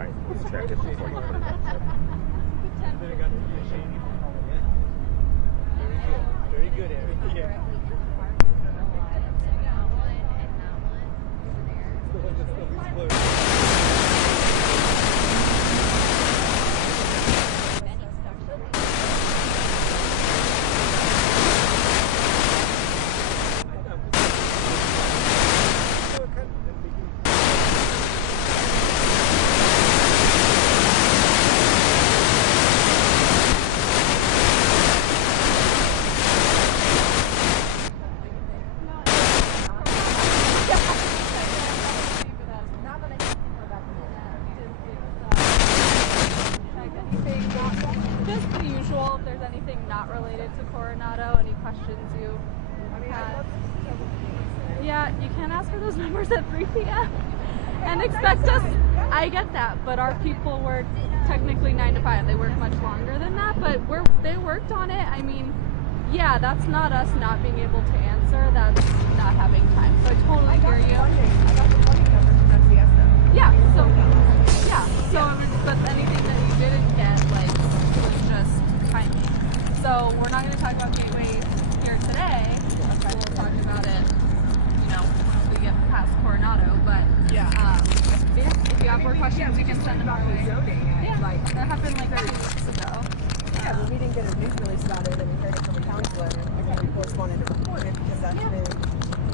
Right. Check it before you put it in. Very good, Eric. Yeah. Just the usual. If there's anything not related to Coronado, any questions you have. Yeah, you can't ask for those numbers at 3 p.m. and expect us. I get that, but our people work technically 9 to 5. They work much longer than that, but they worked on it. I mean, yeah, that's not us not being able to answer. That's not having time. So I totally hear you. Yeah. So yeah. So but anything that you didn't get, like, was just timing. So we're not going to talk about Gateway here today. We'll talk about it, you know, once we get past Coronado. But if you have more questions, you can send them our way. Yeah, that happened like 2 weeks ago. Yeah, but we didn't get a news release about it, and we heard it from a councilor, and we corresponded to report it because that's been,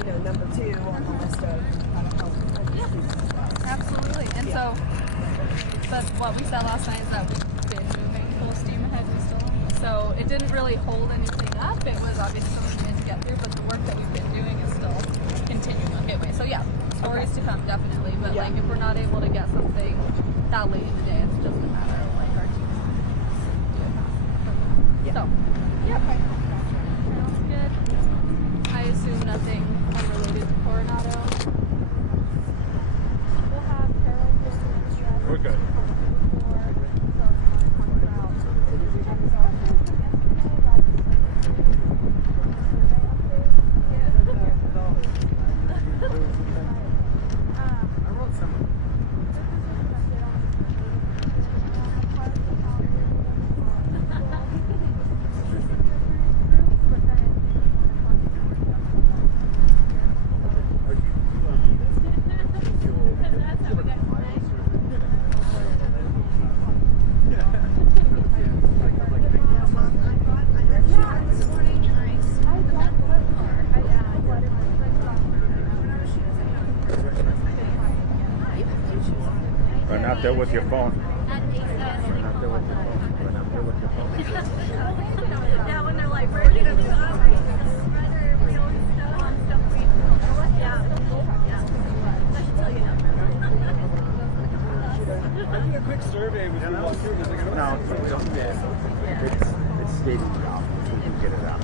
you know, number 2 on the list of Absolutely. And so, but what we said last night is that we've been moving full steam ahead. We still, so it didn't really hold anything up. It was obviously something we had to get through, but the work that we've been doing is still continuing on Gateway. So yeah, stories to come, definitely. But like, if we're not able to get something that late in the day, it's just a matter of like our team. So, yeah. Sounds good. I assume nothing unrelated to Coronado. We'll have Carol just to address. We're good. Run out there with your phone. Run out there with your phone. Run out there with your phone. Now when they're like, where did it go? I think a quick survey was no, we don't. It's stating the office. We can get it out.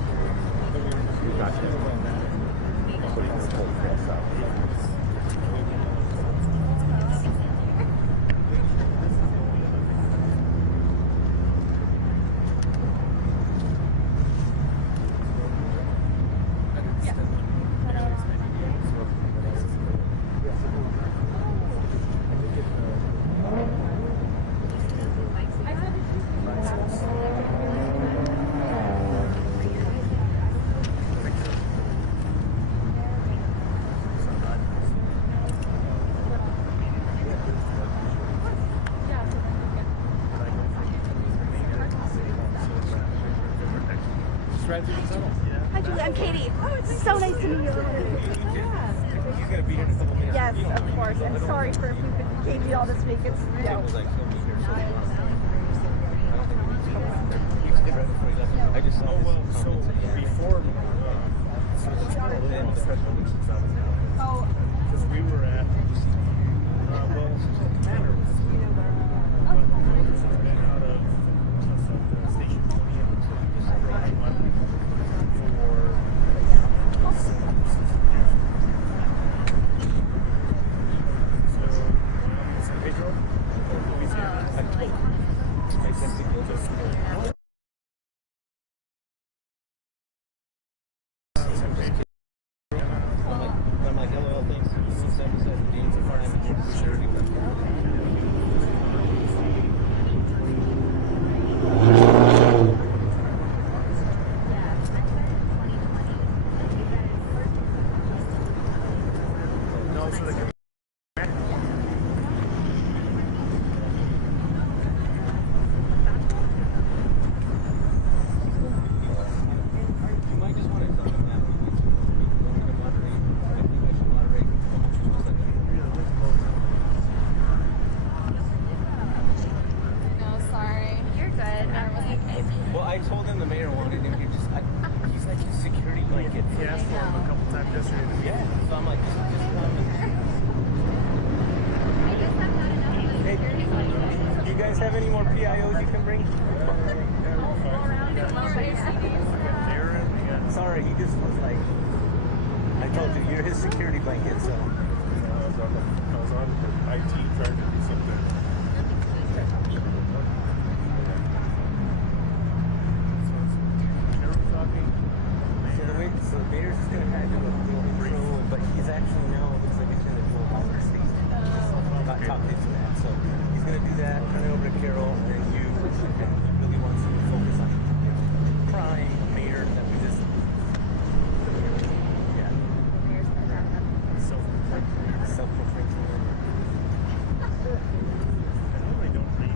We got you. So we can pull this out. Hi, Julie. I'm Katie. Oh, it's so nice to meet you. Yes, of course. I'm sorry for if we gave you all this week. It's I just saw so before because we were at Manor out of Station 20 San Pedro or Louisiana. I'm like, LOL, thanks. so the You might just want to tell them that. We're going to moderate. I think I should moderate. No, sorry. You're good. Well, I told him the mayor wanted him. He's like a security blanket. he asked for him a couple times yesterday. Yeah. So I'm like, just come and... Hey, you guys have any more PIOs you can bring? Sorry, he just was like, I told you, you're his security blanket, so. I was on IT trying to do something. So the mayor's just gonna kind of do a little intro, but he's actually now, it looks like he's gonna do a longer statement. Got talked into that, so he's gonna do that, turn it over to Carol, and you, and he really wants to focus on crime, mayor, that we just, yeah. Self-proclaimed. I normally don't read.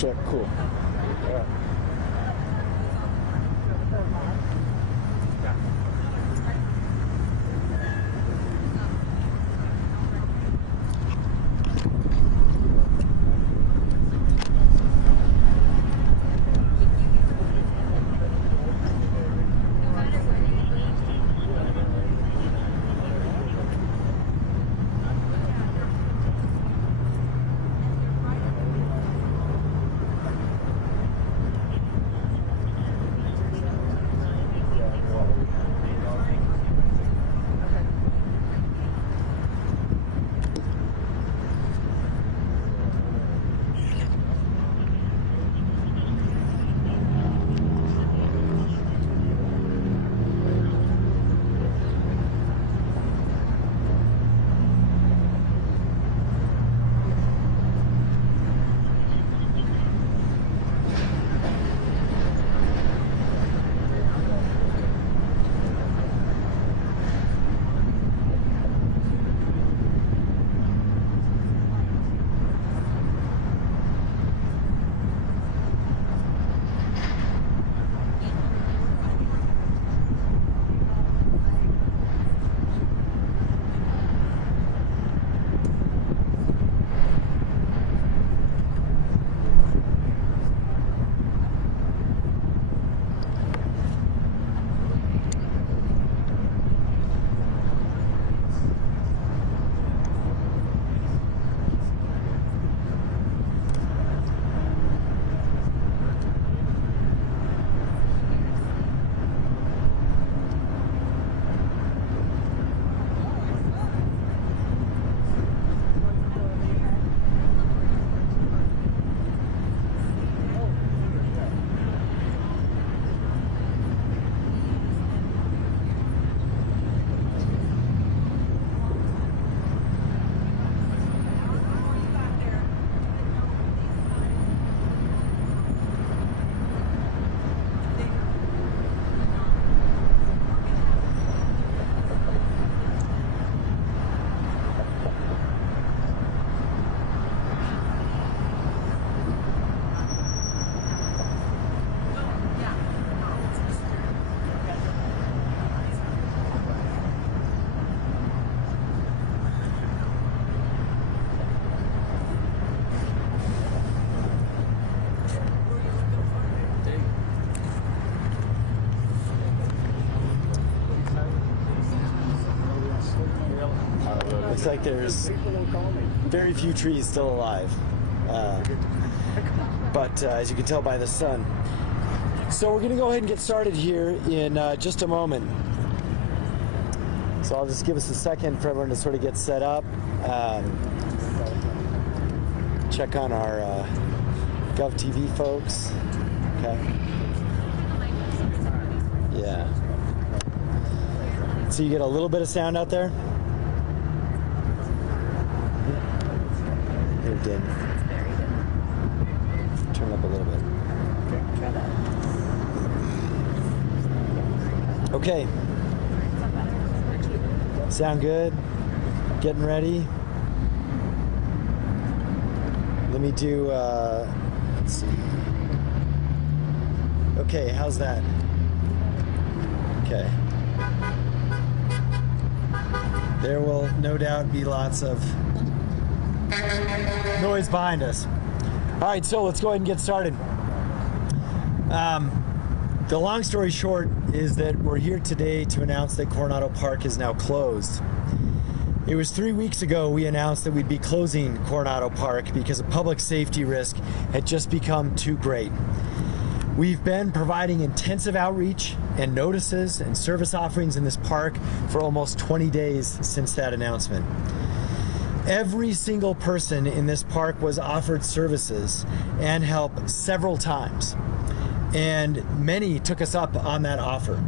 Check. Cool. Yeah. looks like there's very few trees still alive. But as you can tell by the sun. So we're going to go ahead and get started here in just a moment. So I'll just give us a second for everyone to sort of get set up. Check on our GovTV folks. Okay. Yeah. So you get a little bit of sound out there? Here, dim. Turn up a little bit. Okay. Sound good? Getting ready? Let me do, let's see. Okay, how's that? Okay. There will no doubt be lots of noise behind us. All right, so let's go ahead and get started. The long story short is that we're here today to announce that Coronado Park is now closed. It was 3 weeks ago we announced that we'd be closing Coronado Park because a public safety risk had just become too great. We've been providing intensive outreach and notices and service offerings in this park for almost 20 days since that announcement. Every single person in this park was offered services and help several times, and many took us up on that offer.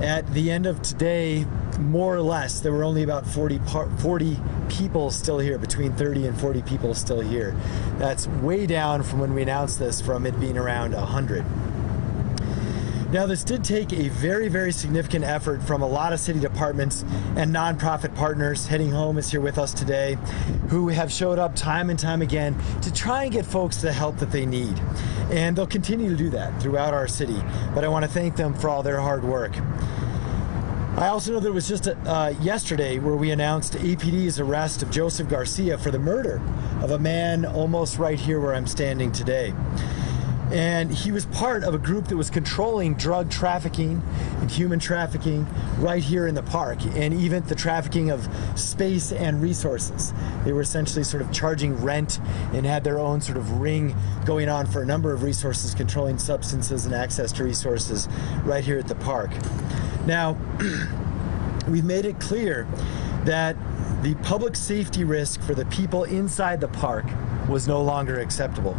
At the end of today, more or less, there were only about 40 people still here, between 30 and 40 people still here. That's way down from when we announced this, from it being around 100. Now, this did take a very, very significant effort from a lot of city departments and nonprofit partners. Heading Home is here with us today, who have showed up time and time again to try and get folks the help that they need. And they'll continue to do that throughout our city. But I want to thank them for all their hard work. I also know that it was just yesterday where we announced APD's arrest of Joseph Garcia for the murder of a man almost right here where I'm standing today. And he was part of a group that was controlling drug trafficking and human trafficking right here in the park, and even the trafficking of space and resources. They were essentially sort of charging rent and had their own sort of ring going on for a number of resources, controlling substances and access to resources right here at the park. Now, we've made it clear that the public safety risk for the people inside the park was no longer acceptable.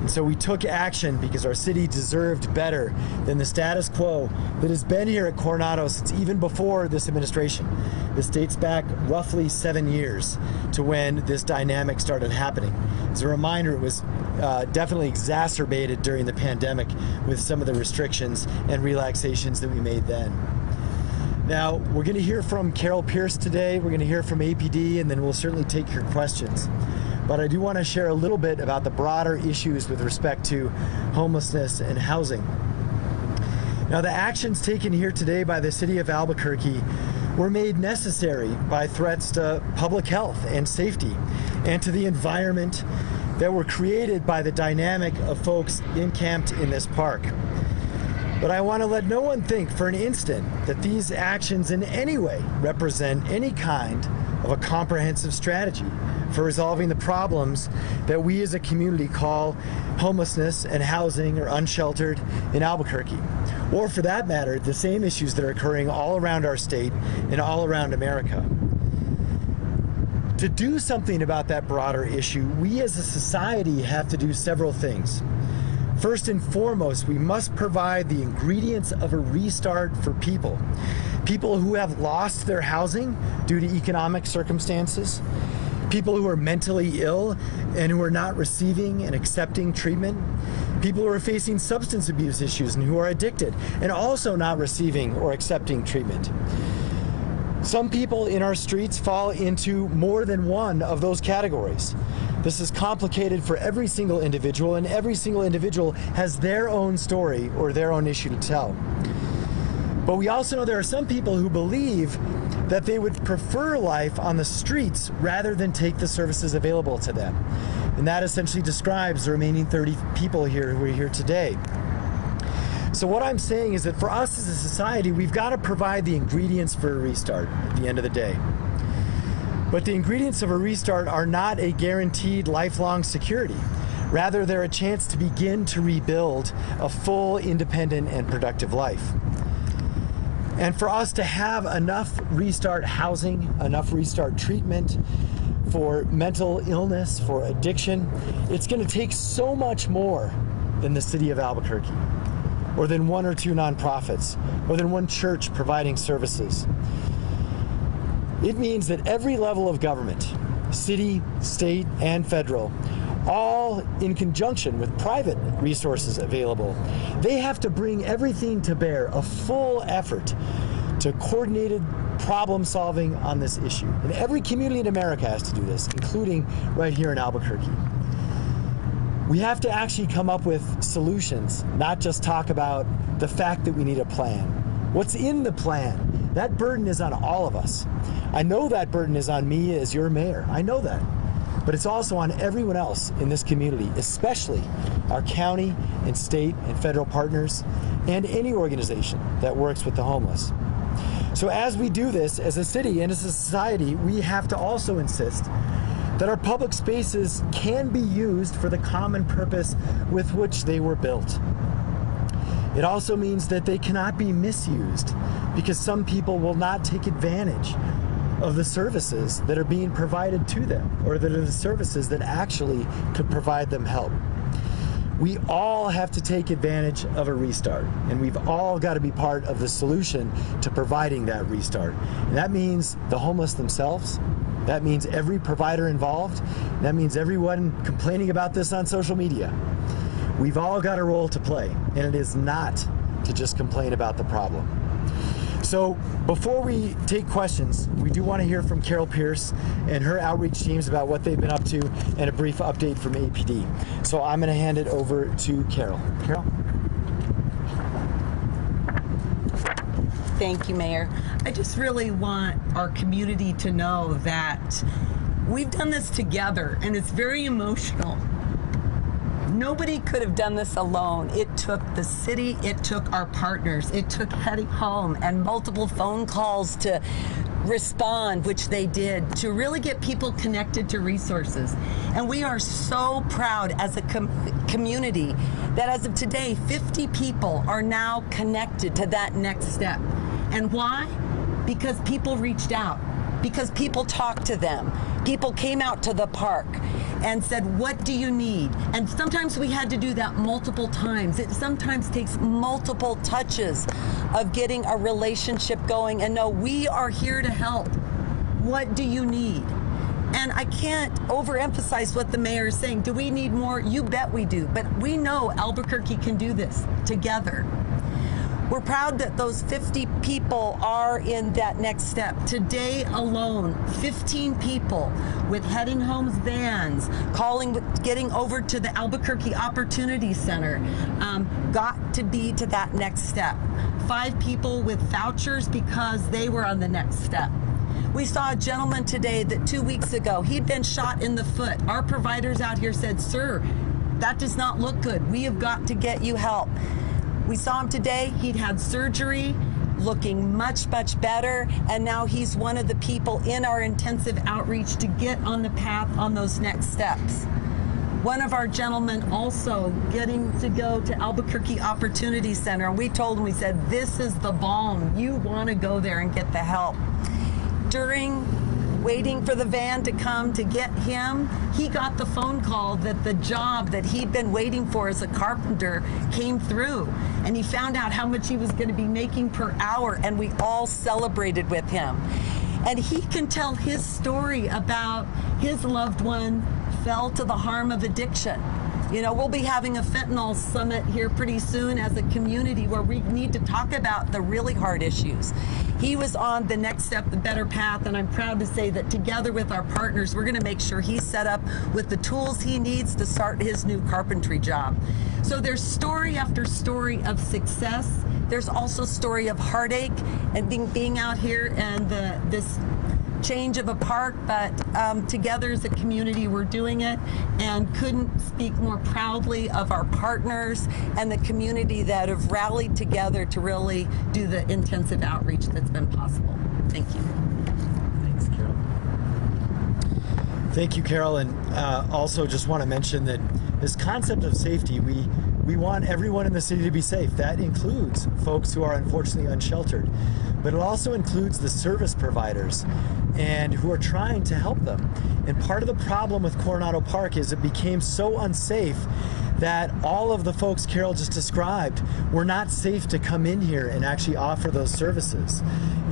And so we took action because our city deserved better than the status quo that has been here at Coronado since even before this administration. This dates back roughly 7 years to when this dynamic started happening. As a reminder, it was definitely exacerbated during the pandemic with some of the restrictions and relaxations that we made then. Now, we're going to hear from Carol Pierce today, we're going to hear from APD, and then we'll certainly take your questions. But I do want to share a little bit about the broader issues with respect to homelessness and housing. Now, the actions taken here today by the city of Albuquerque were made necessary by threats to public health and safety and to the environment that were created by the dynamic of folks encamped in this park. But I want to let no one think for an instant that these actions in any way represent any kind of a comprehensive strategy for resolving the problems that we as a community call homelessness and housing or unsheltered in Albuquerque. Or for that matter, the same issues that are occurring all around our state and all around America. To do something about that broader issue, we as a society have to do several things. First and foremost, we must provide the ingredients of a restart for people. People who have lost their housing due to economic circumstances, people who are mentally ill and who are not receiving and accepting treatment, people who are facing substance abuse issues and who are addicted and also not receiving or accepting treatment. Some people in our streets fall into more than one of those categories. This is complicated for every single individual, and every single individual has their own story or their own issue to tell. But we also know there are some people who believe that they would prefer life on the streets rather than take the services available to them. And that essentially describes the remaining 30 people here who are here today. So what I'm saying is that for us as a society, we've got to provide the ingredients for a restart at the end of the day. But the ingredients of a restart are not a guaranteed lifelong security. Rather, they're a chance to begin to rebuild a full, independent, and productive life. And for us to have enough restart housing, enough restart treatment for mental illness, for addiction, it's going to take so much more than the city of Albuquerque, or than one or two nonprofits, or than one church providing services. It means that every level of government, city, state, and federal, all in conjunction with private resources available, they have to bring everything to bear, a full effort to coordinated problem solving on this issue. And every community in America has to do this, including right here in Albuquerque. We have to actually come up with solutions, not just talk about the fact that we need a plan. What's in the plan? That burden is on all of us. I know that burden is on me as your mayor. I know that. But it's also on everyone else in this community, especially our county and state and federal partners, and any organization that works with the homeless. So as we do this, as a city and as a society, we have to also insist that our public spaces can be used for the common purpose with which they were built. It also means that they cannot be misused, because some people will not take advantage of the services that are being provided to them, or that are the services that actually could provide them help. We all have to take advantage of a restart, and we've all got to be part of the solution to providing that restart. And that means the homeless themselves. That means every provider involved. That means everyone complaining about this on social media. We've all got a role to play, and it is not to just complain about the problem. So before we take questions, we do want to hear from Carol Pierce and her outreach teams about what they've been up to, and a brief update from APD. So I'm going to hand it over to Carol. Carol? Thank you, Mayor. I just really want our community to know that we've done this together, and it's very emotional. Nobody could have done this alone. It took the city, it took our partners, it took heading home and multiple phone calls to respond, which they did, to really get people connected to resources. And we are so proud as a community that as of today, 50 people are now connected to that next step. And why? Because people reached out, because people talked to them. People came out to the park and said, what do you need? And sometimes we had to do that multiple times. It sometimes takes multiple touches of getting a relationship going, and no, we are here to help. What do you need? And I can't overemphasize what the mayor is saying. Do we need more? You bet we do. But we know Albuquerque can do this together. We're proud that those 50 people are in that next step. Today alone, 15 people with Heading Home's vans, getting over to the Albuquerque Opportunity Center, got to be to that next step. 5 people with vouchers because they were on the next step. We saw a gentleman today that 2 weeks ago, he'd been shot in the foot. Our providers out here said, sir, that does not look good. We have got to get you help. We saw him today. He'd had surgery, looking much, much better, and now he's one of the people in our intensive outreach to get on the path on those next steps. One of our gentlemen also getting to go to Albuquerque Opportunity Center, and we told him, we said, this is the balm. You want to go there and get the help. During waiting for the van to come to get him, he got the phone call that the job that he'd been waiting for as a carpenter came through, and he found out how much he was going to be making per hour, and we all celebrated with him. And he can tell his story about his loved one fell to the harm of addiction. You know, we'll be having a fentanyl summit here pretty soon as a community where we need to talk about the really hard issues. He was on the next step, the better path, and I'm proud to say that together with our partners, we're going to make sure he's set up with the tools he needs to start his new carpentry job. So there's story after story of success. There's also story of heartache and being out here and this change of a park, but together as a community we're doing it, and couldn't speak more proudly of our partners and the community that have rallied together to really do the intensive outreach that's been possible. Thank you. Thanks, Carol. Thank you, Carol. And also just want to mention that this concept of safety, we want everyone in the city to be safe. That includes folks who are unfortunately unsheltered, but it also includes the service providers and who are trying to help them. And part of the problem with Coronado Park is it became so unsafe that all of the folks Carol just described were not safe to come in here and actually offer those services.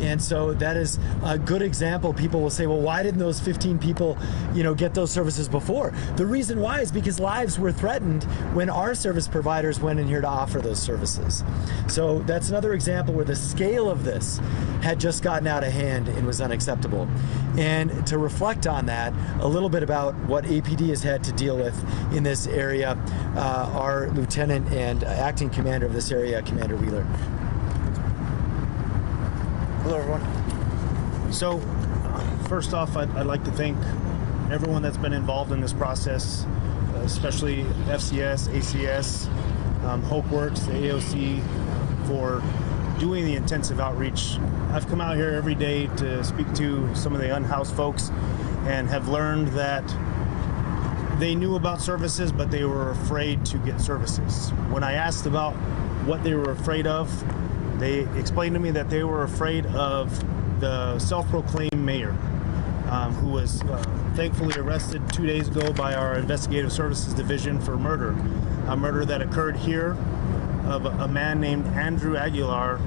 And so that is a good example. People will say, well, why didn't those 15 people, get those services before? The reason why is because lives were threatened when our service providers went in here to offer those services. So that's another example where the scale of this had just gotten out of hand and was unacceptable. And to reflect on that, a little bit about what APD has had to deal with in this area, our lieutenant and acting commander of this area, Commander Wheeler. Hello, everyone. So, first off, I'd like to thank everyone that's been involved in this process, especially FCS, ACS, HopeWorks, the AOC, for doing the intensive outreach. I've come out here every day to speak to some of the unhoused folks and have learned that they knew about services, but they were afraid to get services. When I asked about what they were afraid of, they explained to me that they were afraid of the self-proclaimed mayor, who was thankfully arrested 2 days ago by our investigative services division for murder. A murder that occurred here of a man named Andrew Aguilar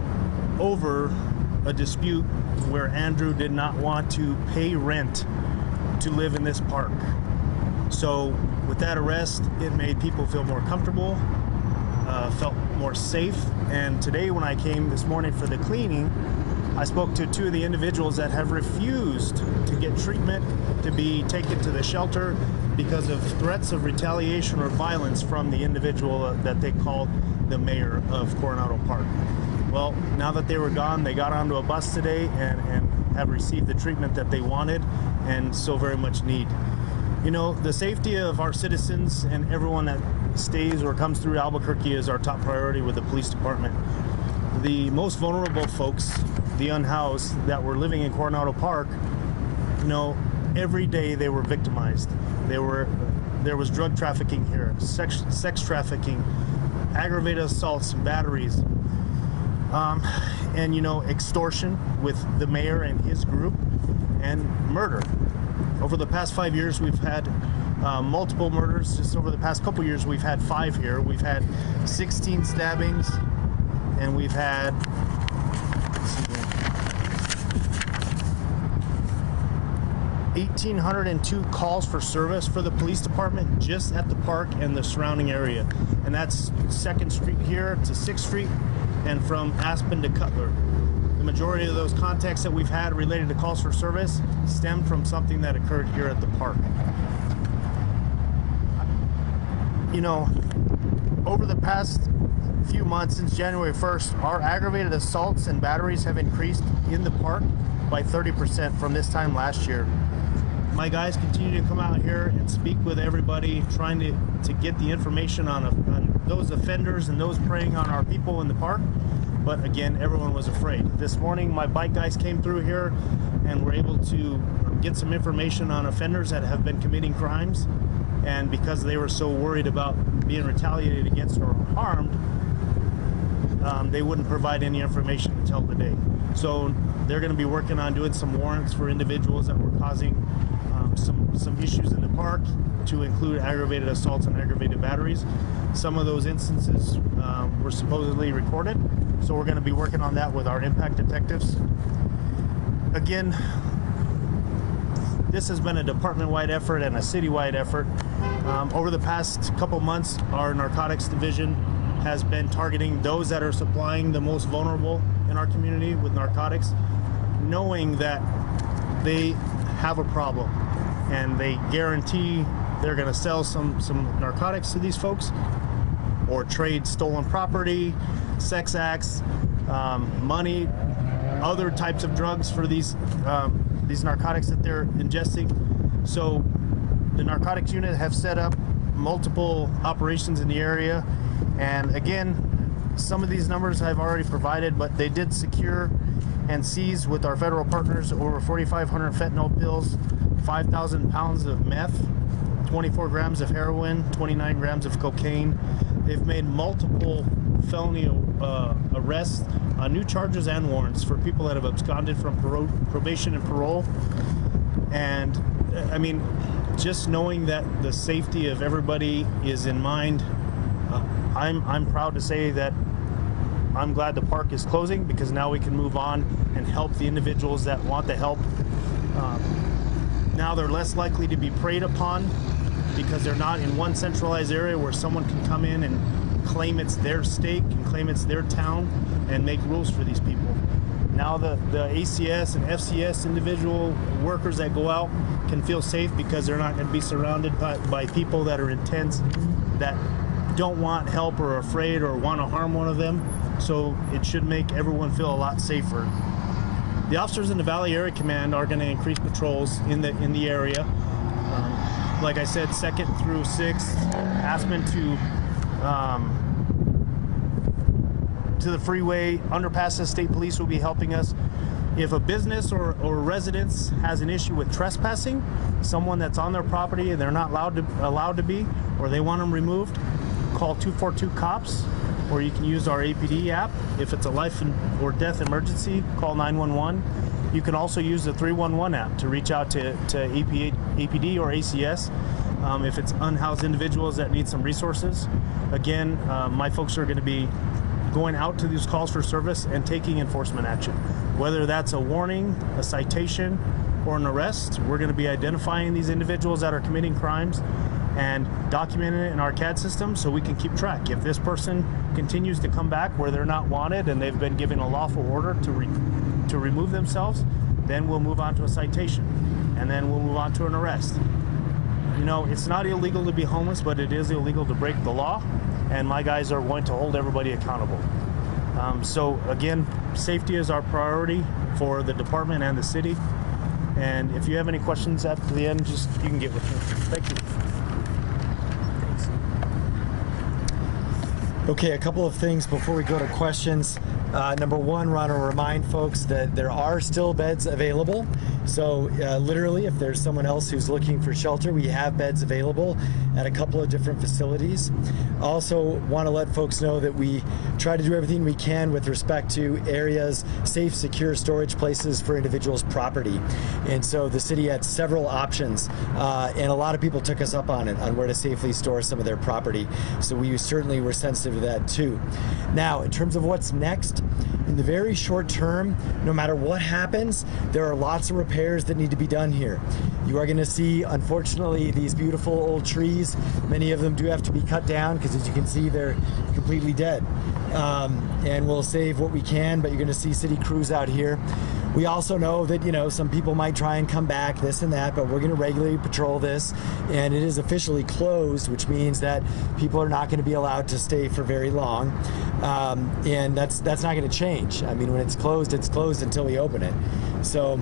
over a dispute where Andrew did not want to pay rent to live in this park. So with that arrest, it made people feel more comfortable, felt more safe. And today when I came this morning for the cleaning, I spoke to two of the individuals that have refused to get treatment, to be taken to the shelter because of threats of retaliation or violence from the individual that they called the mayor of Coronado Park. Well, now that they were gone, they got onto a bus today and have received the treatment that they wanted and so very much need. The safety of our citizens and everyone that stays or comes through Albuquerque is our top priority with the police department. The most vulnerable folks, the unhoused that were living in Coronado Park, every day they were victimized. There was drug trafficking here, sex trafficking, aggravated assaults, batteries, and extortion with the mayor and his group, and murder. Over the past 5 years, we've had multiple murders. Just over the past couple years, we've had 5 here. We've had 16 stabbings, and we've had 1,802 calls for service for the police department just at the park and the surrounding area. And that's 2nd Street here to 6th Street and from Aspen to Cutler. The majority of those contacts that we've had related to calls for service stemmed from something that occurred here at the park. Over the past few months, since January 1st, our aggravated assaults and batteries have increased in the park by 30% from this time last year. My guys continue to come out here and speak with everybody, trying to get the information on those offenders and those preying on our people in the park. But again, everyone was afraid. This morning, my bike guys came through here and were able to get some information on offenders that have been committing crimes. And because they were so worried about being retaliated against or harmed, they wouldn't provide any information until today. So they're going to be working on doing some warrants for individuals that were causing some issues in the park, to include aggravated assaults and aggravated batteries. Some of those instances were supposedly recorded, so we're going to be working on that with our impact detectives. Again, this has been a department-wide effort and a city-wide effort. Over the past couple months, our narcotics division has been targeting those that are supplying the most vulnerable in our community with narcotics, knowing that they have a problem and they guarantee they're going to sell some narcotics to these folks or trade stolen property, sex acts, money, other types of drugs for these narcotics that they're ingesting. So the narcotics unit have set up multiple operations in the area, and again, some of these numbers I've already provided, but they did secure and seized with our federal partners over 4,500 fentanyl pills, 5,000 pounds of meth, 24 grams of heroin, 29 grams of cocaine. They've made multiple felony arrests, new charges and warrants for people that have absconded from probation and parole. And I mean, just knowing that the safety of everybody is in mind, I'm proud to say that I'm glad the park is closing, because now we can move on and help the individuals that want the help. Now they're less likely to be preyed upon, because they're not in one centralized area where someone can come in and claim it's their stake and claim it's their town and make rules for these people. Now the ACS and FCS individual workers that go out can feel safe, because they're not going to be surrounded by people that are intense, that don't want help or are afraid or want to harm one of them. So it should make everyone feel a lot safer. The officers in the Valley Area Command are going to increase patrols in the area. Like I said, 2nd through 6th, Aspen to the freeway, underpasses. State police will be helping us. If a business or residence has an issue with trespassing, someone that's on their property and they're not allowed to be, or they want them removed, call 242-COPS, or you can use our APD app. If it's a life or death emergency, call 911. You can also use the 311 app to reach out to APD or ACS if it's unhoused individuals that need some resources. Again, my folks are going to be going out to these calls for service and taking enforcement action. Whether that's a warning, a citation, or an arrest, we're going to be identifying these individuals that are committing crimes and documenting it in our CAD system so we can keep track. If this person continues to come back where they're not wanted and they've been given a lawful order to remove themselves, then we'll move on to a citation, and then we'll move on to an arrest. You know, it's not illegal to be homeless, but it is illegal to break the law, and my guys are going to hold everybody accountable. So again, safety is our priority for the department and the city. And if you have any questions after the end, you can get with me. Thank you. Okay, a couple of things before we go to questions. Number one, Ron will remind folks that there are still beds available. So literally, if there's someone else who's looking for shelter, we have beds available at a couple of different facilities. Also want to let folks know that we try to do everything we can with respect to areas, safe, secure storage places for individuals' property. And so the city had several options, and a lot of people took us up on it, on where to safely store some of their property. So we certainly were sensitive to that too. Now, in terms of what's next, in the very short term, no matter what happens, there are lots of repairs that need to be done here. You are going to see, unfortunately, these beautiful old trees. Many of them do have to be cut down because, as you can see, they're completely dead. And we'll save what we can, but you're going to see city crews out here. We also know that, you know, some people might try and come back, this and that, but we're going to regularly patrol this, and it is officially closed, which means that people are not going to be allowed to stay for very long, and that's not going to change. I mean, when it's closed until we open it. So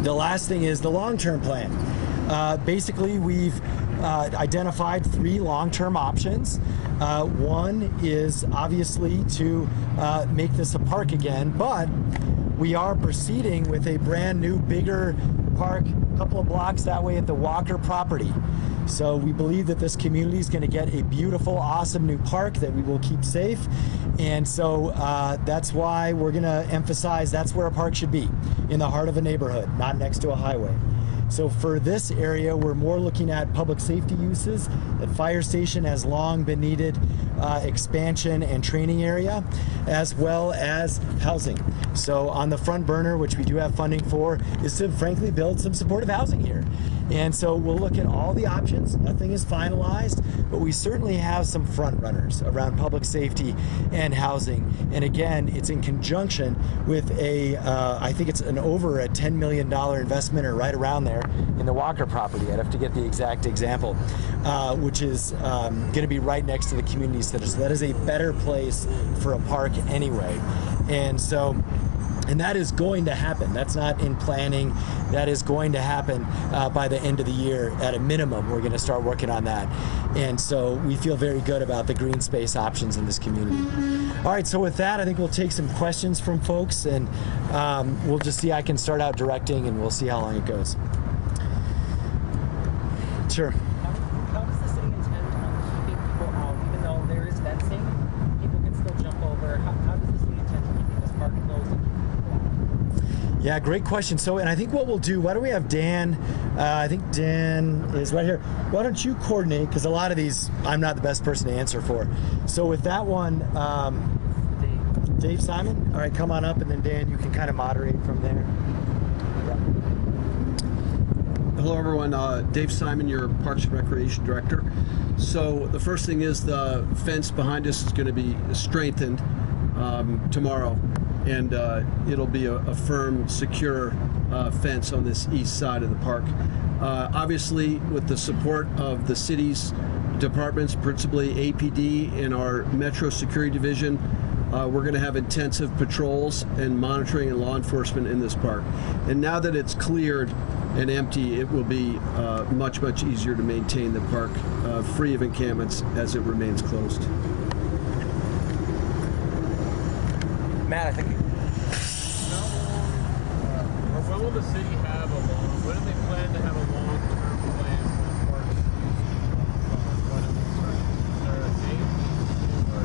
the last thing is the long-term plan. Basically, we've identified 3 long-term options. One is obviously to make this a park again, but we are proceeding with a brand new, bigger park a couple of blocks that way at the Walker property. So we believe that this community is going to get a beautiful, awesome new park that we will keep safe. And so that's why we're going to emphasize that's where a park should be, in the heart of a neighborhood, not next to a highway. So for this area, we're more looking at public safety uses. The fire station has long been needed expansion and training area, as well as housing. So on the front burner, which we do have funding for, is to frankly build some supportive housing here. And so we'll look at all the options. Nothing is finalized, but we certainly have some front runners around public safety and housing. And again, it's in conjunction with I think it's over a $10 million investment, or right around there, in the Walker property. I'd have to get the exact example, which is going to be right next to the community center. So that is a better place for a park anyway. And so And that is going to happen. That's not in planning. That is going to happen by the end of the year. At a minimum, we're going to start working on that. And so we feel very good about the green space options in this community. All right, so with that, I think we'll take some questions from folks, and we'll just see. I can start out directing, and we'll see how long it goes. Sure. How does the city intend on keeping people out, even though there is fencing? People can still jump over. How does the city intend on keeping this park closed and keeping people out? Yeah, great question. So, and I think what we'll do, why don't we have Dan, I think Dan is right here. Why don't you coordinate, because a lot of these I'm not the best person to answer for. So with that one, Dave Simon, all right, come on up, and then Dan, you can kind of moderate from there. Hello everyone, Dave Simon, your Parks and Recreation Director. So the first thing is the fence behind us is going to be strengthened tomorrow, and it'll be a firm, secure fence on this east side of the park. Obviously, with the support of the city's departments, principally APD and our Metro Security Division, we're going to have intensive patrols and monitoring and law enforcement in this park. And now that it's cleared and empty, it will be much, much easier to maintain the park free of encampments as it remains closed. Matt, I think. When will the city have a long? When do they plan to have a long-term plan for parks? When it will start? Is there a date, or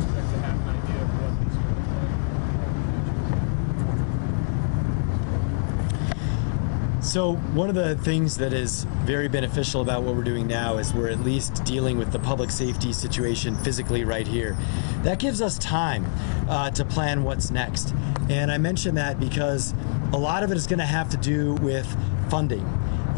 expect to have an idea of what these will look like? So one of the things that is very beneficial about what we're doing now is we're at least dealing with the public safety situation physically right here. That gives us time to plan what's next. And I mention that because a lot of it is going to have to do with funding.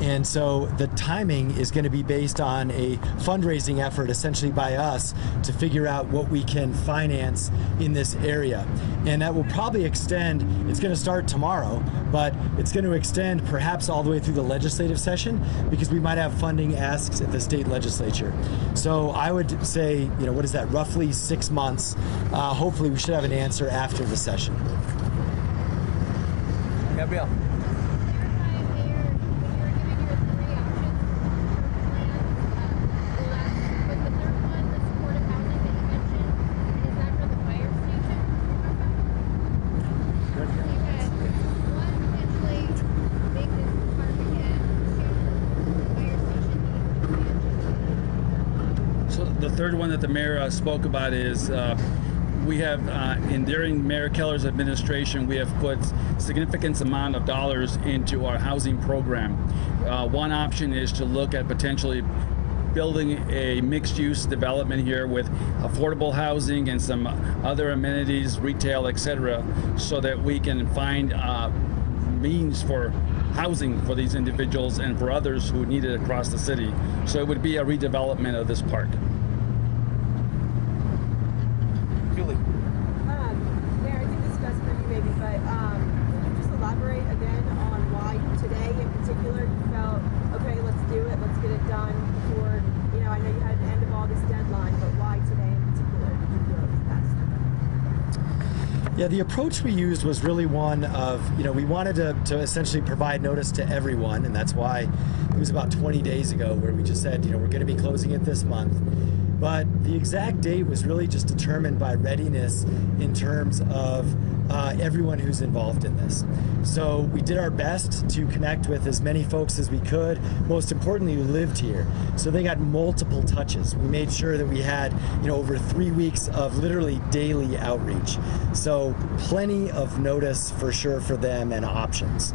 And so the timing is going to be based on a fundraising effort essentially by us to figure out what we can finance in this area. And that will probably extend, it's going to start tomorrow, but it's going to extend perhaps all the way through the legislative session, because we might have funding asks at the state legislature. So I would say, what is that, roughly 6 months. Hopefully we should have an answer after the session. Gabrielle. The third one that the mayor spoke about is we have, during Mayor Keller's administration, we have put significant amount of dollars into our housing program. One option is to look at potentially building a mixed-use development here with affordable housing and some other amenities, retail, etc., so that we can find means for housing for these individuals and for others who need it across the city. So it would be a redevelopment of this park. Julie. Mayor, I think this is best for you maybe, but could you just elaborate again on why today in particular you felt, okay, let's do it, let's get it done before, I know you had the end of August deadline, but why today in particular did you feel it was best? Yeah, the approach we used was really one of, we wanted to essentially provide notice to everyone, and that's why it was about 20 days ago where we just said, we're going to be closing it this month. But the exact date was really just determined by readiness in terms of everyone who's involved in this. So we did our best to connect with as many folks as we could, most importantly who lived here. So they got multiple touches. We made sure that we had over 3 weeks of literally daily outreach. So plenty of notice for sure for them and options.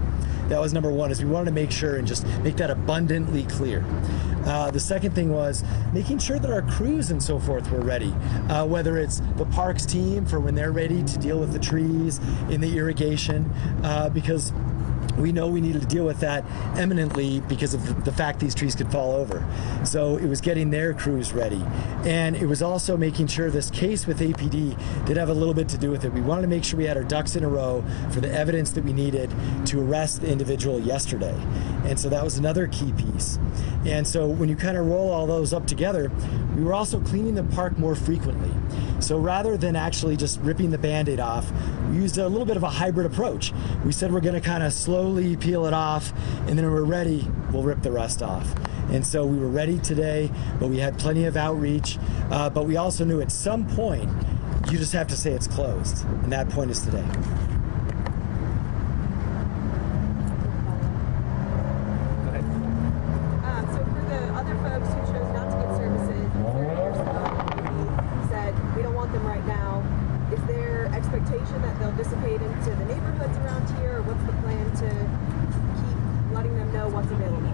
That was number one, is we wanted to make sure and just make that abundantly clear. The second thing was making sure that our crews and so forth were ready, whether it's the parks team for when they're ready to deal with the trees in the irrigation, because we know we needed to deal with that imminently because of the fact these trees could fall over. So it was getting their crews ready. And it was also making sure this case with APD did have a little bit to do with it. We wanted to make sure we had our ducks in a row for the evidence that we needed to arrest the individual yesterday. And so that was another key piece. And so when you kind of roll all those up together, we were also cleaning the park more frequently. So rather than actually just ripping the Band-Aid off, we used a little bit of a hybrid approach. We said we're going to kind of slowly peel it off, and then when we're ready, we'll rip the rest off. And so we were ready today, but we had plenty of outreach. But we also knew at some point, you just have to say it's closed. And that point is today. So for the other folks who chose not to get services, said we don't want them right now, is there expectation that they'll dissipate into the neighborhoods around here, or what's the plan to keep letting them know what's available?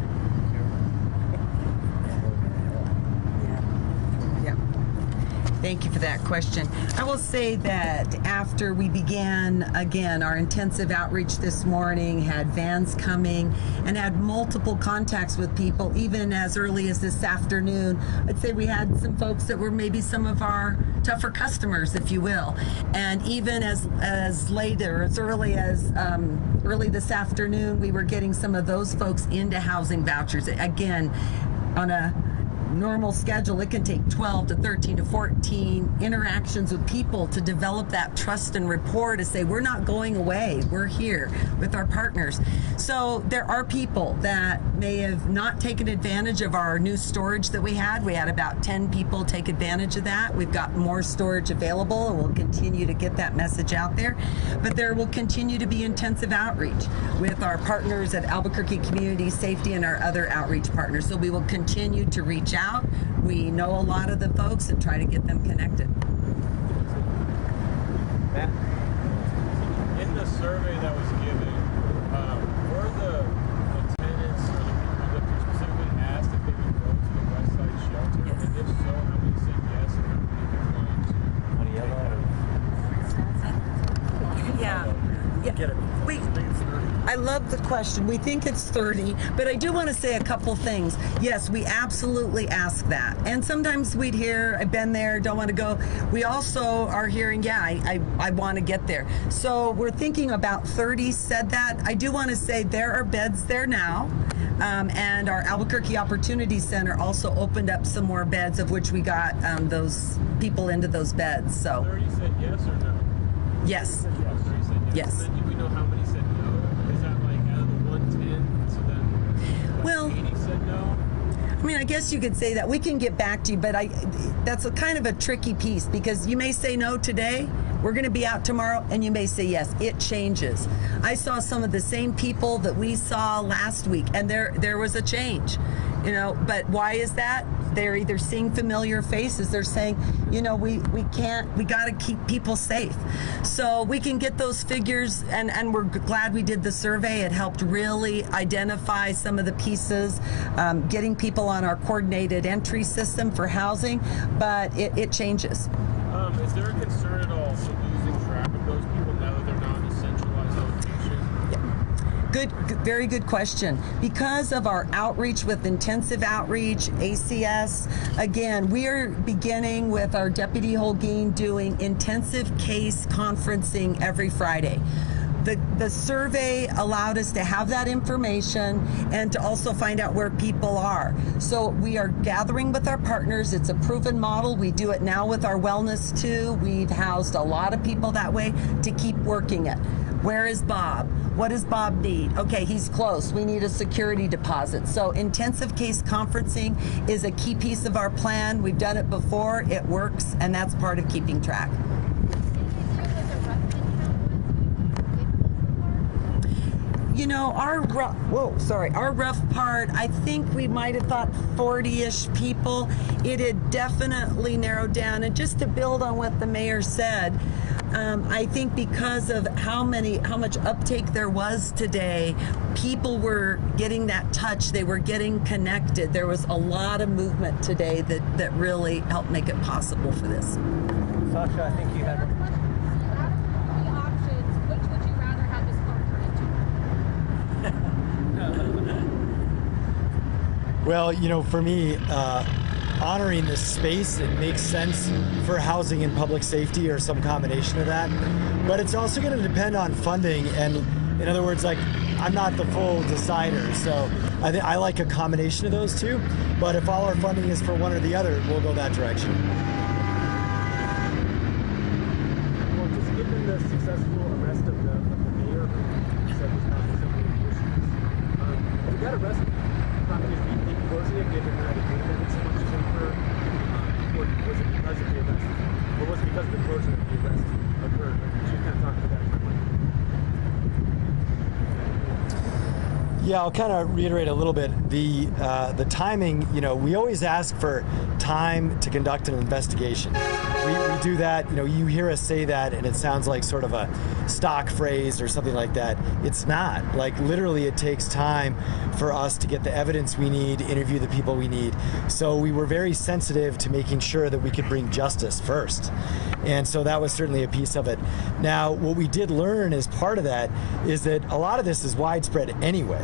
Thank you for that question. I will say that after we began, again, our intensive outreach this morning, had vans coming and had multiple contacts with people, even as early as this afternoon. I'd say we had some folks that were maybe some of our tougher customers, if you will. And even as later, as early as early this afternoon, we were getting some of those folks into housing vouchers. Again, on a normal schedule, it can take 12 to 13 to 14 interactions with people to develop that trust and rapport to say, we're not going away, we're here with our partners. So there are people that may have not taken advantage of our new storage that we had. We had about 10 people take advantage of that. We've got more storage available, and we'll continue to get that message out there. But there will continue to be intensive outreach with our partners at Albuquerque Community Safety and our other outreach partners. So we will continue to reach out. We know a lot of the folks and try to get them connected. Matt? In the survey that was given, were the tenants or the people that specifically asked if they would go to the West Side Shelter? Yes. And if so, how many said yes and how many declined to? Want to yell at him? Yeah. Get it. I love the question. We think it's 30, but I do want to say a couple things. Yes, we absolutely ask that. And sometimes we'd hear, I've been there, don't want to go. We also are hearing, yeah, I want to get there. So we're thinking about 30 said that. I do want to say there are beds there now. And our Albuquerque Opportunity Center also opened up some more beds, of which we got those people into those beds. So 30 said yes or no? yes. 30 said yes. Yes. And then do we know how many said no? Is that like out of the 110? So then like Well, 80 said no? I mean, I guess you could say that. We can get back to you, but that's a kind of a tricky piece, because you may say no today, we're going to be out tomorrow, and you may say yes. It changes. I saw some of the same people that we saw last week, and there was a change, you know. But why is that? They're either seeing familiar faces. They're saying, you know, we got to keep people safe. So we can get those figures, and we're glad we did the survey. It helped really identify some of the pieces, getting people on our coordinated entry system for housing, but it changes. Is there a concern at all for losing track of those people now that they're not in a centralized location? Good, very good question. Because of our outreach with intensive outreach, ACS, again, we are beginning with our Deputy Holguin doing intensive case conferencing every Friday. The survey allowed us to have that information and to also find out where people are. So we are gathering with our partners. It's a proven model. We do it now with our wellness too. We've housed a lot of people that way to keep working it. Where is Bob? What does Bob need? Okay, he's close. We need a security deposit. So intensive case conferencing is a key piece of our plan. We've done it before. It works, and that's part of keeping track. You know, our rough part, I think we might have thought 40-ish people. It had definitely narrowed down. And just to build on what the mayor said, I think because of how much uptake there was today, people were getting that touch. They were getting connected. There was a lot of movement today that really helped make it possible for this. Sasha, I think you had one. Out of the options, which would you rather have this park turn into? Well, you know, for me, honoring this space, it makes sense for housing and public safety or some combination of that. But it's also going to depend on funding. And in other words, like, I'm not the full decider. So I like a combination of those two. But if all our funding is for one or the other, we'll go that direction. Well, just given the successful arrest of the mayor who said was not simply issues, he got arrested. Is he closing it given that it didn't so much safer? Or was it because of the arrest? Or was it because of the closure that the arrest occurred? Could you kind of talk about that timeline? Yeah, I'll kind of reiterate a little bit. The timing, you know, we always ask for time to conduct an investigation. We do that, you know, you hear us say that and it sounds like sort of a stock phrase or something like that. It's not. Like, literally it takes time for us to get the evidence we need, interview the people we need. So we were very sensitive to making sure that we could bring justice first. And so that was certainly a piece of it. Now, what we did learn as part of that is that a lot of this is widespread anyway.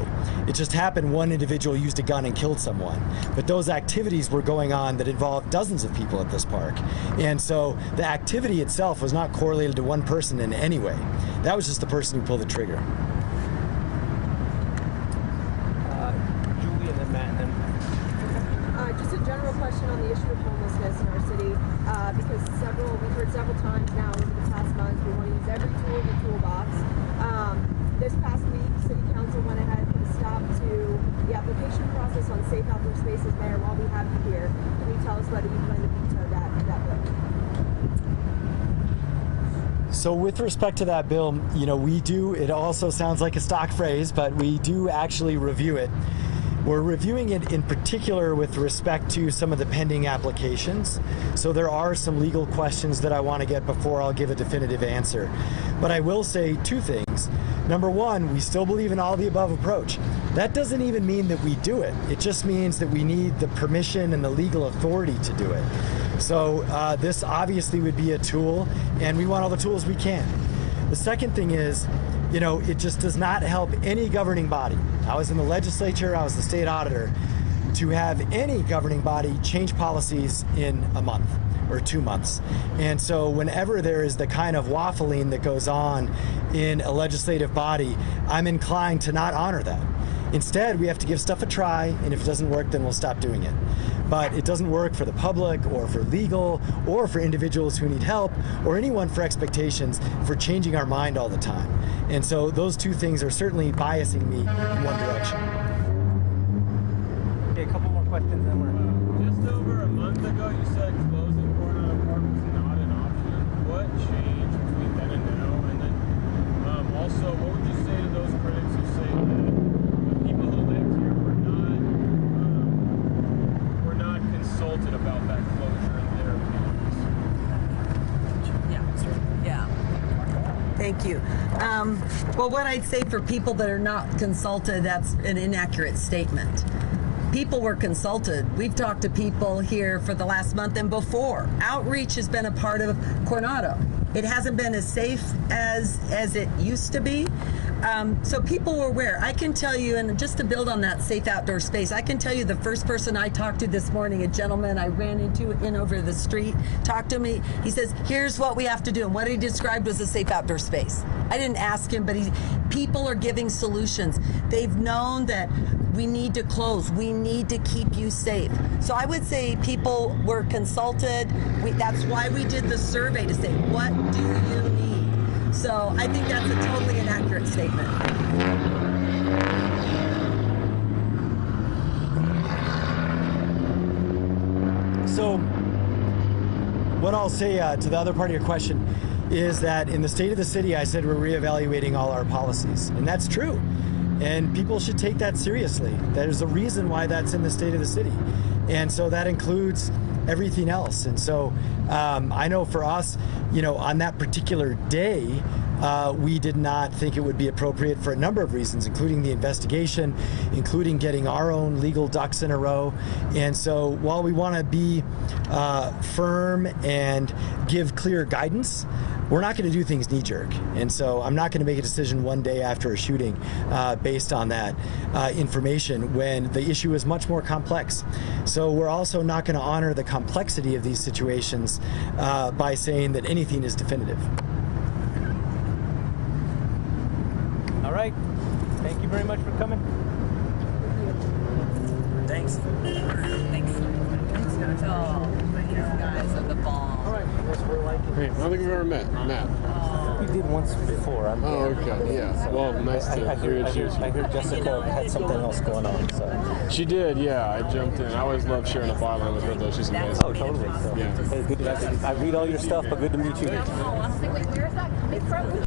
It just happened one individual used a gun and killed someone. But those activities were going on that involved dozens of people at this park. And so the activity itself was not correlated to one person in any way. That was just the person who pulled the trigger. Julie and then Matt and then Just a general question on the issue of homelessness in our city, because we've heard several times now over the past month, we want to use every tool in the toolbox. This past week, City Council went ahead and put a stop to the application process on safe outdoor spaces. Mayor, while we have you here, can you tell us whether you plan to veto that bill? So with respect to that bill, you know, we do, it also sounds like a stock phrase, but we do actually review it. We're reviewing it in particular with respect to some of the pending applications. So there are some legal questions that I want to get before I'll give a definitive answer. But I will say two things. Number one, we still believe in all the above approach. That doesn't even mean that we do it. It just means that we need the permission and the legal authority to do it. So this obviously would be a tool, and we want all the tools we can. The second thing is, you know, it just does not help any governing body. I was in the legislature, I was the state auditor, to have any governing body change policies in a month or 2 months. And so whenever there is the kind of waffling that goes on in a legislative body, I'm inclined to not honor that. Instead, we have to give stuff a try, and if it doesn't work, then we'll stop doing it. But it doesn't work for the public or for legal or for individuals who need help or anyone for expectations for changing our mind all the time. And so those two things are certainly biasing me in one direction. okay, a couple more questions and we're Just over a month ago, you said closing Coronado Park was not an option. What changed between then and now? And then also, what would you say to those critics who say that the people who lived here were not consulted about that closure in their opinions? Yeah. Thank you. Well, what I'd say for people that are not consulted, that's an inaccurate statement. People were consulted. We've talked to people here for the last month and before. Outreach has been a part of Coronado. It hasn't been as safe as it used to be. So people were aware. I can tell you, and just to build on that safe outdoor space, I can tell you the first person I talked to this morning, a gentleman I ran into in over the street, talked to me. He says, here's what we have to do. And what he described was a safe outdoor space. I didn't ask him, but people are giving solutions. They've known that we need to close. We need to keep you safe. So I would say people were consulted. That's why we did the survey to say, what do you need? So I think that's a totally inaccurate statement. So what I'll say to the other part of your question is that in the state of the city, I said we're reevaluating all our policies, and that's true. And people should take that seriously. There's a reason why that's in the state of the city. And so that includes everything else. And so I know for us, you know, on that particular day, we did not think it would be appropriate for a number of reasons, including the investigation, including getting our own legal ducks in a row. And so while we want to be firm and give clear guidance, we're not going to do things knee-jerk, and so I'm not going to make a decision one day after a shooting based on that information when the issue is much more complex. So we're also not going to honor the complexity of these situations by saying that anything is definitive. All right. Thank you very much for coming. Thanks. Thanks. Oh, you guys are the bomb. All right. Hey, I don't think we've ever met. Matt. We did once before. Oh, okay. Yeah. Well, nice to reintroduce you. I heard Jessica had something else going on. So. She did, yeah. I jumped in. I always love sharing a byline with her, though. She's amazing. Oh, totally. So, Yeah. hey, good to, I read all your stuff, but good to meet you. I was like, wait, where is that coming from?